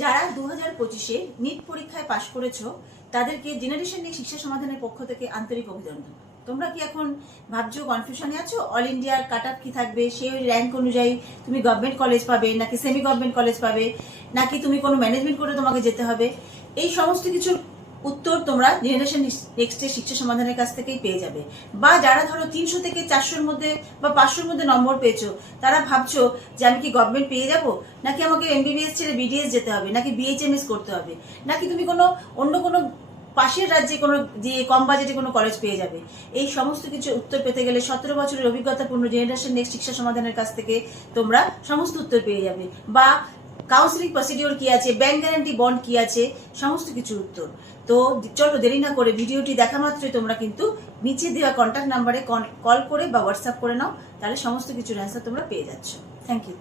যারা 2025-এ নিট পরীক্ষায় পাশ করেছো তাদেরকে জেনারেশন নিয়ে শিক্ষা সমাধানের পক্ষ থেকে আন্তরিক অভিনন্দন। তোমরা কি এখন ভাবছো, কনফিউশনে আছো অল ইন্ডিয়ার কাট অফ কি থাকবে, সেই র্যাঙ্ক অনুযায়ী তুমি গভর্নমেন্ট কলেজ পাবে নাকি সেমি গভর্নমেন্ট কলেজ পাবে, নাকি তুমি কোনো ম্যানেজমেন্ট করে তোমাকে যেতে হবে? এই সমস্ত কিছুর উত্তর তোমরা জেনারেশন নেক্সটের শিক্ষা সমাধানের কাছ থেকেই পেয়ে যাবে। বা যারা ধরো 300 থেকে 400-র মধ্যে বা 500-র মধ্যে নম্বর পেয়েছো, তারা ভাবছো যে আমি কি গভর্নমেন্ট পেয়ে যাব, নাকি আমাকে এমবিবিএস ছেড়ে বিডিএস যেতে হবে, নাকি বিএইচএমএস করতে হবে, নাকি তুমি অন্য কোনো পাশের রাজ্যে কোনো যে কম বাজেটে কোনো কলেজ পেয়ে যাবে। এই সমস্ত কিছু উত্তর পেতে গেলে 17 বছরের অভিজ্ঞতাপূর্ণ জেনারেশন নেক্সট শিক্ষা সমাধানের কাছ থেকে তোমরা সমস্ত উত্তর পেয়ে যাবে। বা কাউন্সিলিং প্রসিডিওর কি আছে, ব্যাংক গ্যারান্টি বন্ড কি আছে, সমস্ত কিছু উত্তর। তো চলো দেরি না করে ভিডিওটি দেখা মাত্রই তোমরা কিন্তু নিচে দেওয়া কন্ট্যাক্ট নাম্বারে কল করে বা হোয়াটসঅ্যাপ করে নাও, তাহলে সমস্ত কিছুর অ্যান্সার তোমরা পেয়ে যাচ্ছ। Thank you.